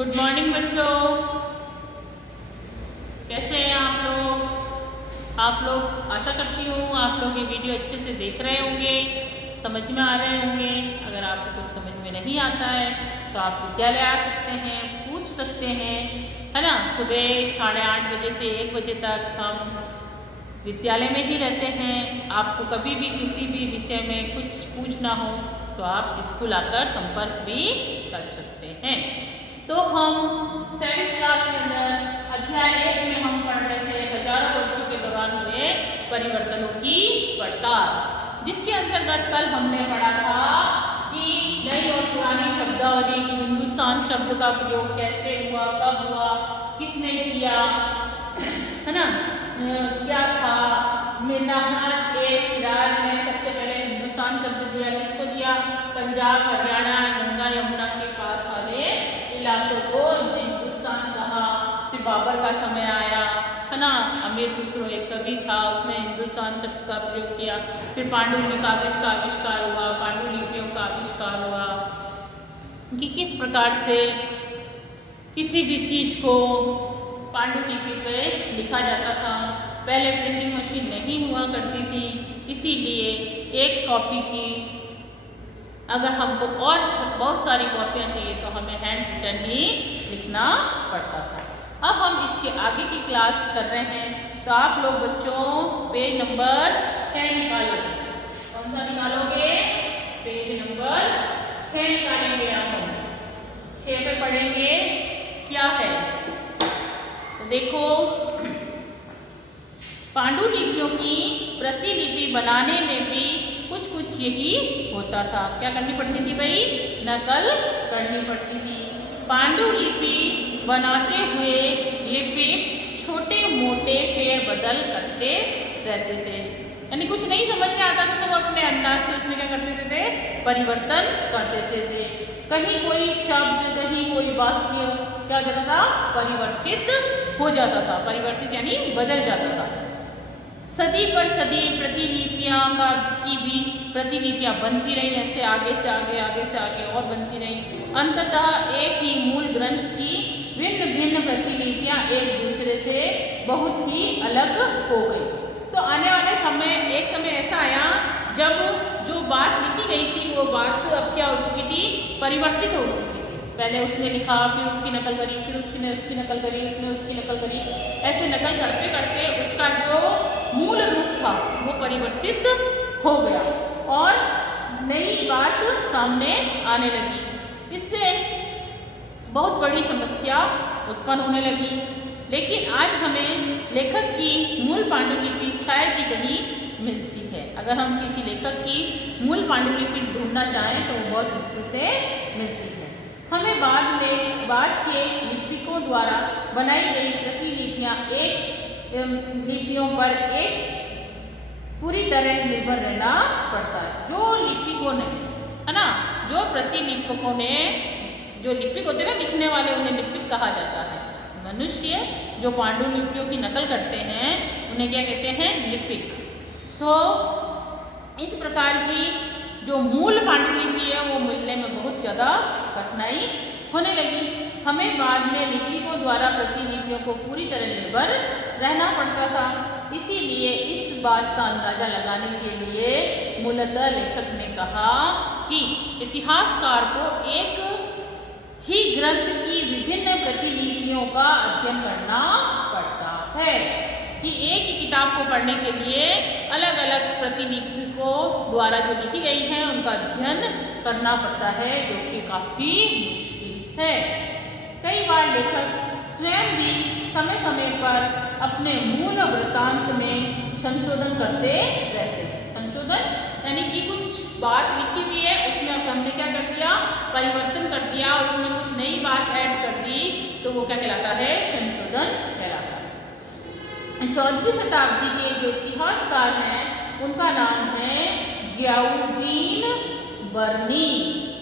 Good morning बच्चों, कैसे हैं आप लोग। आशा करती हूँ आप लोग ये वीडियो अच्छे से देख रहे होंगे, समझ में आ रहे होंगे। अगर आपको कुछ समझ में नहीं आता है तो आप विद्यालय आ सकते हैं, पूछ सकते हैं, है ना। सुबह 8:30 बजे से 1 बजे तक हम विद्यालय में ही रहते हैं। आपको कभी भी किसी भी विषय में कुछ पूछना हो तो आप स्कूल आकर संपर्क भी कर सकते हैं। तो हम 7th क्लास के अंदर अध्याय 1 में हम पढ़ रहे थे हजारों वर्षों के दौरान हुए परिवर्तनों की पड़ताल, जिसके अंतर्गत कल हमने पढ़ा था कि नई और पुरानी शब्दावली की हिंदुस्तान शब्द का प्रयोग कैसे हुआ, कब हुआ, किसने किया, है ना। क्या था, मिर्नाज ए सिराज ने सबसे पहले हिंदुस्तान शब्द दिया। किसको दिया? पंजाब, हरियाणा, गंगा यमुना के पास वाले इलाकों को हिंदुस्तान कहा। फिर बाबर का समय आया, है ना। अमीर खुसरो एक कवि था, उसने हिंदुस्तान शब्द का प्रयोग किया। फिर पांडुलिपि कागज का आविष्कार हुआ, पांडुलिपियों का आविष्कार हुआ कि किस प्रकार से किसी भी चीज को पांडुलिपि पे लिखा जाता था। पहले प्रिंटिंग मशीन नहीं हुआ करती थी, इसीलिए एक कॉपी की अगर हमको और बहुत सारी कॉपियाँ चाहिए तो हमें हैंड रिटन ही लिखना पड़ता था। अब हम इसके आगे की क्लास कर रहे हैं, तो आप लोग बच्चों पेज नंबर 6 निकालोगे। कौन सा निकालोगे? पेज नंबर 6 निकालेंगे। हम 6 पे पढ़ेंगे क्या है। तो देखो, पांडुलिपियों की प्रतिलिपि बनाने में भी कुछ यही होता था। क्या करनी पड़ती थी भाई? नकल करनी पड़ती थी। पांडुलिपि बनाते हुए लिपिक छोटे मोटे फेर बदल करते रहते थे, यानी कुछ नहीं समझ में आता था तो वो अपने अंदाज से उसमें क्या करते थे? परिवर्तन कर देते थे। कहीं कोई शब्द, कहीं कोई वाक्य क्या हो जाता था? परिवर्तित हो जाता था। परिवर्तित यानी बदल जाता था। सदी पर सदी प्रतिलिपियां बनती रही, ऐसे आगे से आगे और बनती रही। अंततः एक ही मूल ग्रंथ की भिन्न भिन्न प्रतिलिपियां एक दूसरे से बहुत ही अलग हो गई। तो आने वाले एक समय ऐसा आया जब जो बात लिखी गई थी वो बात अब क्या हो चुकी थी? परिवर्तित हो चुकी थी। पहले उसने लिखा, फिर उसकी नकल करी, फिर उसने उसकी नकल करी, उसने उसकी नकल करी। ऐसे नकल करते करते उसका जो मूल रूप था वो परिवर्तित हो गया और नई बात सामने आने लगी। इससे बहुत बड़ी समस्या उत्पन्न होने लगी। लेकिन आज हमें लेखक की मूल पांडुलिपि शायद ही कहीं मिलती है। अगर हम किसी लेखक की मूल पांडुलिपि ढूंढना चाहें तो वो बहुत मुश्किल से मिलती है। हमें बाद के लिपिकों द्वारा बनाई गई प्रतिलिपियां लिपियों पर एक पूरी तरह निर्भर रहना पड़ता है। जो लिपिकों ने, है ना, जो प्रतिलिपिकों ने, जो लिपिक होते हैं ना, लिखने वाले, उन्हें लिपिक कहा जाता है। मनुष्य जो पांडुलिपियों की नकल करते हैं उन्हें क्या कहते हैं? लिपिक। तो इस प्रकार की जो मूल पांडुलिपि है वो मिलने में बहुत ज़्यादा कठिनाई होने लगी। हमें बाद में लिपिकों द्वारा प्रतिलिपियों को पूरी तरह निर्भर रहना पड़ता था। इसीलिए इस बात का अंदाजा लगाने के लिए मूलतः लेखक ने कहा कि इतिहासकार को एक ही ग्रंथ की विभिन्न प्रतिलिपियों का अध्ययन करना पड़ता है, कि एक ही किताब को पढ़ने के लिए अलग अलग प्रतिलिपिकों द्वारा जो लिखी गई हैं उनका अध्ययन करना पड़ता है, जो कि काफी मुश्किल है। कई बार लेखक स्वयं भी समय समय पर अपने मूल वृत्तांत में संशोधन करते रहते हैं। संशोधन यानी कि कुछ बात लिखी हुई है, उसमें अब हमने क्या कर दिया? परिवर्तन कर दिया, उसमें कुछ नई बात ऐड कर दी, तो वो क्या कहलाता है? संशोधन कहलाता है। 14वीं शताब्दी के जो इतिहासकार हैं उनका नाम है जियाउद्दीन बर्नी।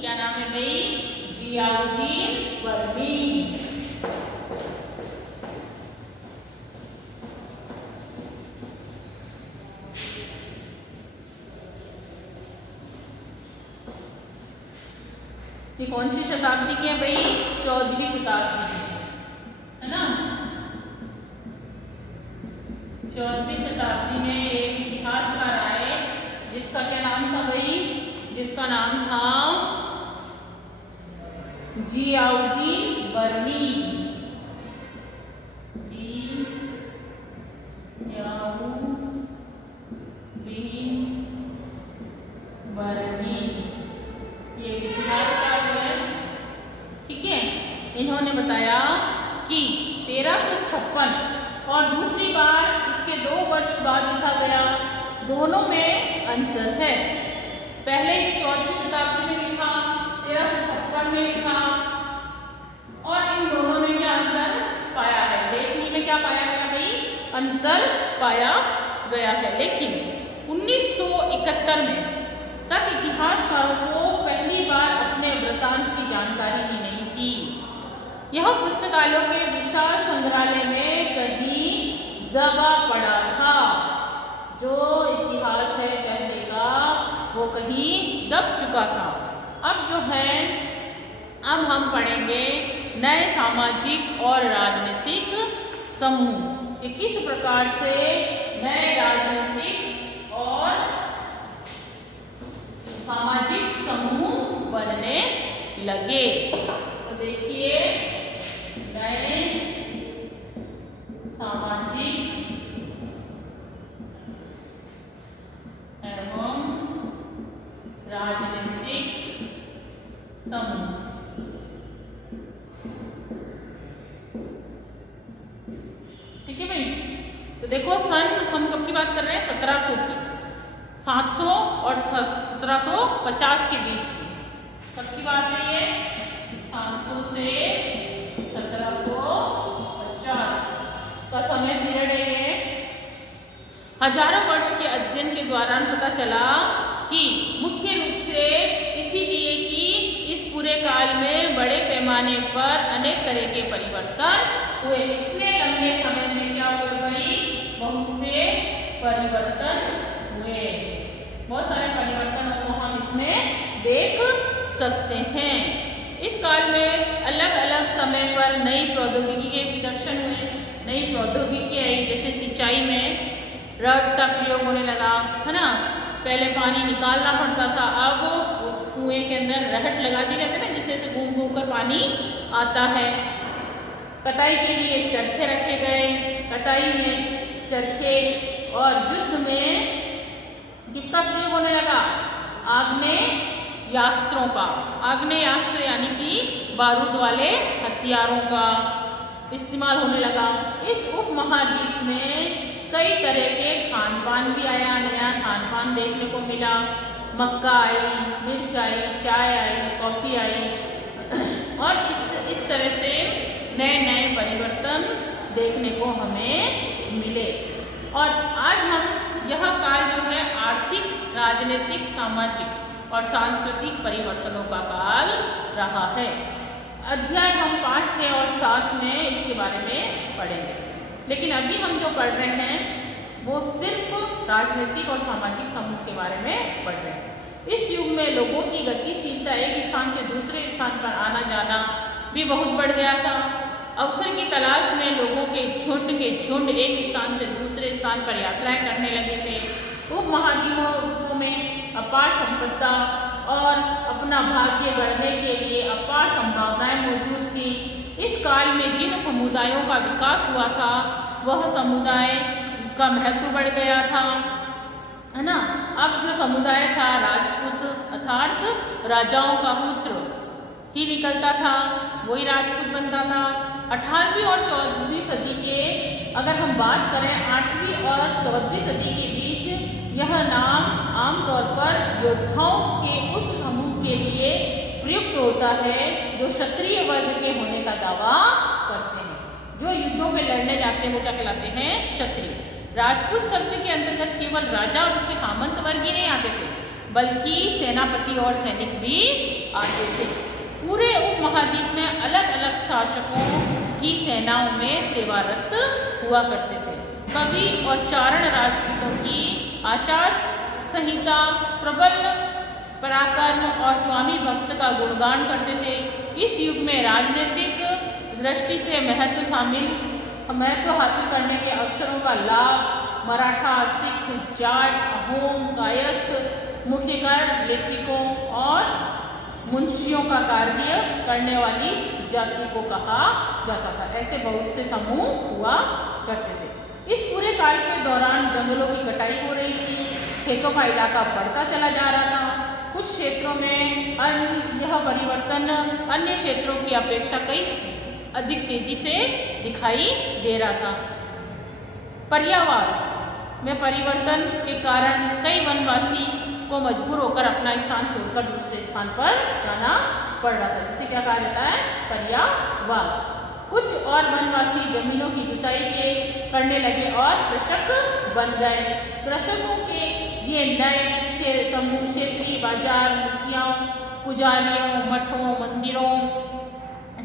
क्या नाम है भाई? जियाउद्दीन बर्नी। ये कौन सी शताब्दी के हैं भाई? 14वीं शताब्दी के, है ना। 14वीं शताब्दी में एक इतिहासकार आए जिसका क्या नाम था भाई? जिसका नाम था जियाउद्दीन बर्नी। बर्नी ये इतिहासकार है, ठीक है। इन्होंने बताया कि 1356 और दूसरी बार इसके 2 वर्ष बाद लिखा गया, दोनों में अंतर है। पहले ये 14वीं शताब्दी में लिखा, 1356 में लिखा, और इन दोनों में क्या अंतर पाया है? लेखनी में क्या पाया गया भाई? अंतर पाया गया है। लेकिन 1971 में तक इतिहासकारों को पहली बार अपने वृत्तांत की जानकारी ही नहीं थी। यह पुस्तकालयों के विशाल संग्रहालय में कहीं दबा पड़ा था। जो इतिहास है पहले का वो कहीं दब चुका था। अब जो है, अब हम पढ़ेंगे नए सामाजिक और राजनीतिक समूह कि किस प्रकार से नए राजनीतिक और सामाजिक समूह बनने लगे। तो देखिए, नए सामाजिक एवं राजनीतिक समूह। ठीक है भाई। तो देखो, सन हम कब की बात कर रहे हैं? 1700 की, 700 और 1750 के बीच की कब की बात है ये? 700 से 1750 का समय पीरियड है ये। हजारों वर्ष के अध्ययन के दौरान पता चला कि मुख्य रूप से इसीलिए कि इस पूरे काल में बड़े पैमाने पर अनेक तरह के परिवर्तन हुए। इतने लंबे समय में क्या हुए भाई? बहुत से परिवर्तन हुए, बहुत सारे परिवर्तनों को हम इसमें देख सकते हैं। इस काल में अलग अलग समय पर नई प्रौद्योगिकी के विकर्षण हुए, नई प्रौद्योगिकी आई, जैसे सिंचाई में रॉड का प्रयोग होने लगा, है ना। पहले पानी निकालना पड़ता था, अब कुएं के अंदर रहट लगा दी जाती है ना, जिससे से घूम घूम कर पानी आता है। कटाई के लिए चरखे रखे गए, कटाई में चरखे, और युद्ध में किसका प्रयोग होने लगा? आग्नेयास्त्रों का। आग्नेयास्त्र यानी कि बारूद वाले हथियारों का इस्तेमाल होने लगा। इस उपमहाद्वीप में कई तरह के खान पान भी आया, नया खान पान देखने को मिला। मक्का आई, मिर्च आई, चाय आई, कॉफ़ी आई, और इस तरह से नए नए परिवर्तन देखने को हमें मिले। और आज हम यह काल जो है आर्थिक, राजनीतिक, सामाजिक और सांस्कृतिक परिवर्तनों का काल रहा है। अध्याय हम 5, 6 और 7 में इसके बारे में पढ़ेंगे, लेकिन अभी हम जो पढ़ रहे हैं वो सिर्फ राजनीतिक और सामाजिक समूह के बारे में पढ़ रहे हैं। इस युग में लोगों की गतिशीलता, एक स्थान से दूसरे स्थान पर आना जाना भी बहुत बढ़ गया था। अवसर की तलाश में लोगों के झुंड एक स्थान से दूसरे स्थान पर यात्राएं करने लगे थे। उपमहाद्वीपों में अपार संपदा और अपना भाग्य गढ़ने के लिए अपार संभावनाएं मौजूद थी। इस काल में जिन समुदायों का विकास हुआ था वह समुदाय का महत्व बढ़ गया था, है ना। अब जो समुदाय था राजपूत अर्थात राजाओं का पुत्र ही निकलता था, वही राजपूत बनता था। 18वीं और 14वीं सदी के अगर हम बात करें, 8वीं और 14वीं सदी के बीच यह नाम आमतौर पर योद्धाओं के उस समूह के लिए प्रयुक्त होता है जो क्षत्रिय वर्ग के होने का दावा करते हैं। जो युद्धों में लड़ने जाते हैं वो क्या कहलाते हैं? क्षत्रिय। राजपूत शब्द के अंतर्गत केवल राजा और उसके सामंत वर्ग ही नहीं आते थे, बल्कि सेनापति और सैनिक भी आते थे। पूरे उपमहाद्वीप में अलग अलग शासकों की सेनाओं में सेवारत हुआ करते थे। कवि और चारण राजपूतों की आचार संहिता प्रबल पराक्रम और स्वामी भक्त का गुणगान करते थे। इस युग में राजनीतिक दृष्टि से महत्व हासिल करने के अवसरों का लाभ मराठा, सिख, जाट, अहोम, कायस्थ, मूर्तिकार, लिपिकों और मुंशियों का कार्य करने वाली जाति को कहा जाता था। ऐसे बहुत से समूह हुआ करते थे। इस पूरे काल के दौरान जंगलों की कटाई हो रही थी, खेतों का इलाका बढ़ता चला जा रहा था। कुछ क्षेत्रों में यह परिवर्तन अन्य क्षेत्रों की अपेक्षा कई अधिक तेजी से दिखाई दे रहा था। पर्यावास में परिवर्तन के कारण कई वनवासी को मजबूर होकर अपना स्थान छोड़कर दूसरे स्थान पर जाना पड़ रहा था, जिसे क्या कहा जाता है? पर्यावास। कुछ और वनवासी जमीनों की जुताई करने लगे और कृषक बन गए। कृषकों के ये नए समूह क्षेत्रीय बाजार, मुखियाओं, पुजारियों, मठों, मंदिरों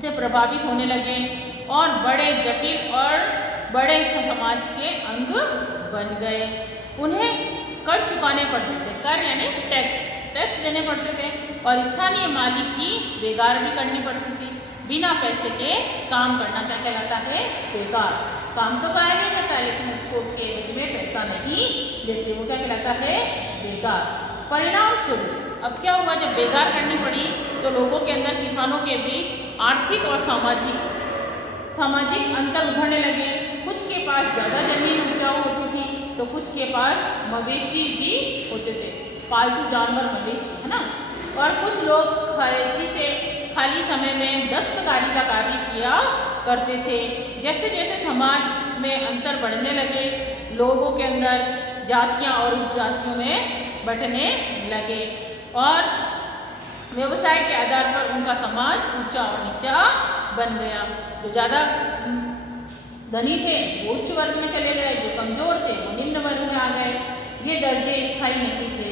से प्रभावित होने लगे और बड़े जटिल और बड़े समाज के अंग बन गए। उन्हें कर चुकाने पड़ते थे। कर यानी टैक्स देने पड़ते थे और स्थानीय मालिक की बेगार भी करनी पड़ती थी। बिना पैसे के काम करना क्या कहलाता है? बेगार। काम तो कराया नहीं जाता है लेकिन उसको उसके एवज में पैसा नहीं देते, वो क्या कहलाता है? बेगार। परिणाम स्वरूप अब क्या हुआ, जब बेगार करनी पड़ी तो लोगों के अंदर, किसानों के बीच आर्थिक और सामाजिक अंतर उभरने लगे। कुछ के पास ज़्यादा जमीन उपजाऊ होती थी तो कुछ के पास मवेशी भी होते थे, पालतू जानवर मवेशी, है ना। और कुछ लोग खेती से खाली समय में दस्तकारी का कार्य किया करते थे। जैसे जैसे समाज में अंतर बढ़ने लगे, लोगों के अंदर जातियां और उपजातियों में बंटने लगे और व्यवसाय के आधार पर उनका समाज ऊंचा और नीचा बन गया। जो ज़्यादा धनी थे वो उच्च वर्ग में चले गए, जो कमजोर थे वो निम्न वर्ग में आ गए। ये दर्जे स्थायी नहीं थे।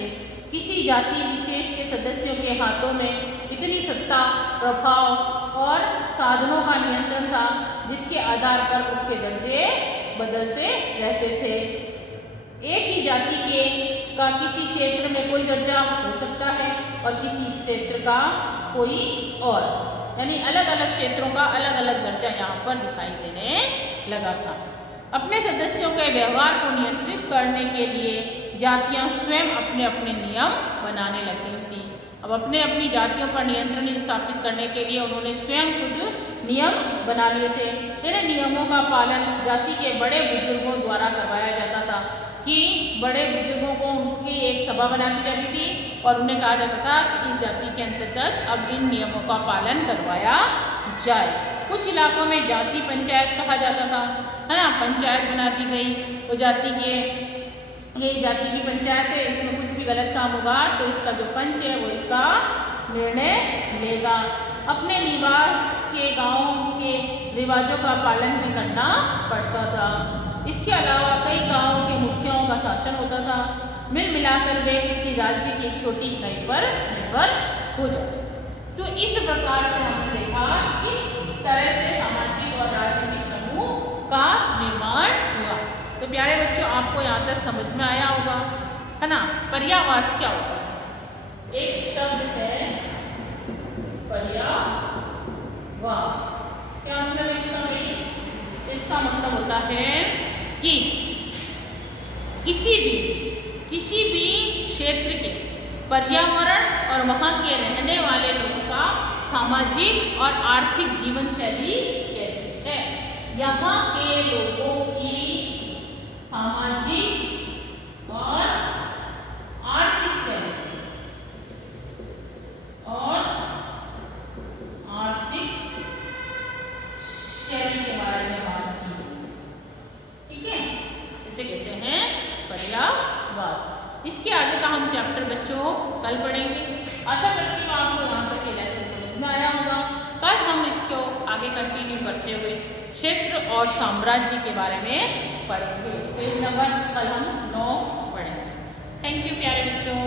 किसी जाति विशेष के सदस्यों के हाथों में इतनी सत्ता, प्रभाव और साधनों का नियंत्रण था जिसके आधार पर उसके दर्जे बदलते रहते थे। एक ही जाति का किसी क्षेत्र में कोई दर्जा हो सकता है और किसी क्षेत्र का कोई और, यानी अलग अलग क्षेत्रों का अलग अलग दर्जा यहाँ पर दिखाई देने लगा था। अपने सदस्यों के व्यवहार को नियंत्रित करने के लिए जातियां स्वयं अपने अपने नियम बनाने लगी थी। अब अपने अपनी जातियों पर नियंत्रण स्थापित करने के लिए उन्होंने स्वयं कुछ नियम बना लिए थे। इन नियमों का पालन जाति के बड़े बुजुर्गों द्वारा करवाया जाता था कि बड़े बुजुर्गों को उनकी एक सभा बनाती जाती थी और उन्हें कहा जाता था कि इस जाति के अंतर्गत अब इन नियमों का पालन करवाया जाए। कुछ इलाकों में जाति पंचायत कहा जाता था, है ना। पंचायत बनाती गई तो जाति के, ये जाति की पंचायत है, इसमें कुछ भी गलत काम होगा तो इसका जो पंच है वो इसका निर्णय लेगा। अपने निवास के गांव के रिवाजों का पालन भी करना पड़ता था। इसके अलावा कई गांवों के मुखियाओं का शासन होता था। मिल मिलाकर वे किसी राज्य की एक छोटी इकाई पर निर्भर हो जाते थे। तो इस प्रकार से हमने देखा इस तरह से सामाजिक और राजनीतिक समूह का निर्माण हुआ। तो प्यारे बच्चों, आपको यहाँ तक समझ में आया होगा, है ना। पर्यावास क्या होता है? एक शब्द है पर्यावास। क्या मतलब है इसका? इसका मतलब होता है कि किसी भी क्षेत्र के पर्यावरण और वहाँ के रहने वाले लोगों का सामाजिक और आर्थिक जीवन शैली कैसी है। यहाँ के लोगों की सामाजिक और आर्थिक शैली के बारे में बात की, ठीक है। इसे कहते हैं पर्यावास। इसके आगे का हम चैप्टर बच्चों कल पढ़ेंगे। आशा करती हूँ आपको यहाँ तक ये लेसन समझ में आया होगा। कल हम इसको आगे कंटिन्यू करते हुए क्षेत्र और साम्राज्य के बारे में पढ़ेंगे। पेज नंबर कल हम 9 पढ़ेंगे। थैंक यू प्यारे बच्चों।